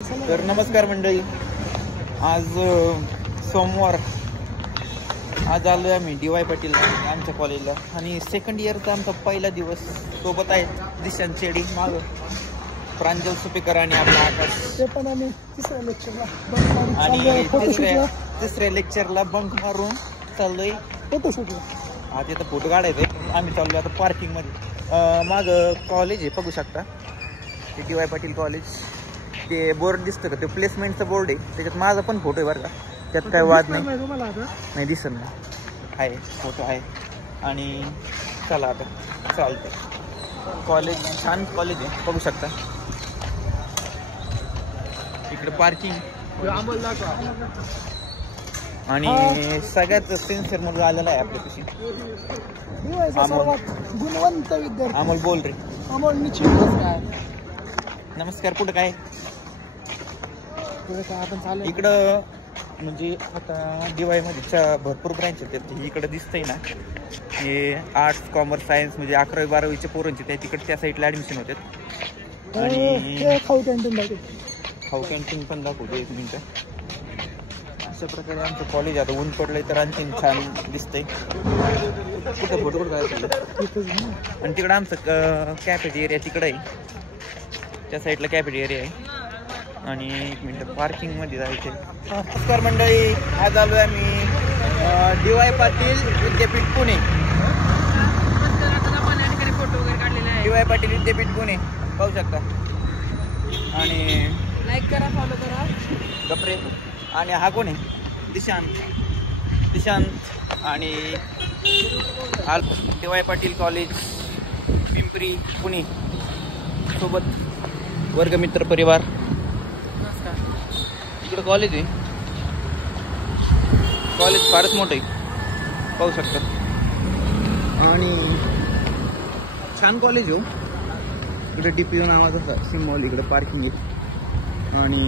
तर नमस्कार मंडळी, आज सोमवार. आज आलो आम्ही DY पाटील आमच्या कॉलेजला आणि सेकंड इयरचा आमचा पहिला दिवस. सोबत आहेत दिशांत चेडी, माग प्रांजल सुपेकर आणि आपला आकाश. आणि तिसऱ्या लेक्चरला बंक मारून चाललोय फोटोशूटला. आज इथं फोटो काढायचे. आम्ही चाललोय आता पार्किंग मध्ये. माग कॉलेज आहे, बघू शकता ते DY पाटील कॉलेज. ते बोर्ड दिसतं का, ते प्लेसमेंटचं बोर्ड आहे, त्याच्यात माझा पण फोटो आहे बरं का, त्यात काय वाद नाही दिसत नाही, आहे फोटो आहे. आणि चला आता चालतं. कॉलेज छान कॉलेज आहे, बघू शकता. इकडे पार्किंग आणि सगळ्यात सिन्सिअर मुलगा आलेला आहे आपल्यापाशी. गुणवंत विद्यार्थी अमोल, बोल रे. अमोल निश्चित. नमस्कार. पुढे काय आपण चालू इकडं म्हणजे आता DY मध्ये भरपूर ब्रँच आहेत. इकडं दिसतंय ना, हे आर्ट्स, कॉमर्स, सायन्स म्हणजे 11वी 12वीच्या पोरांचे त्या तिकडे त्या साईडला ॲडमिशन होतात. आणि खाऊ कॅन्टीन पण दाखवतो, एक मिनिटं. अशा प्रकारे आमचं कॉलेज आता ऊन पडलंय तर आणखीन छान दिसतंय. कुठं फोटो कुठं काढायचं. आणि तिकडं आमचं कॅफेटे एरिया तिकडं आहे, त्या साईडला कॅफेटे एरिया आहे. आणि एक मिनिट पार्किंग मध्ये जायचे. नमस्कार मंडळी, आज आलो आहे मी DY पाटील विद्यापीठ पुणे. DY पाटील विद्यापीठ पुणे पाहू शकता. आणि लाईक करा, फॉलो करा. गप्रे. आणि हा कोण आहे? दिशांत आणि DY पाटील कॉलेज पिंपरी पुणे सोबत वर्गमित्र परिवार. इकडं कॉलेज आहे, कॉलेज फारच मोठं आहे, पाहू शकता. आणि छान कॉलेज हो. इकडे DPU नावाचा सिम्बॉल, इकडे पार्किंग आहे. आणि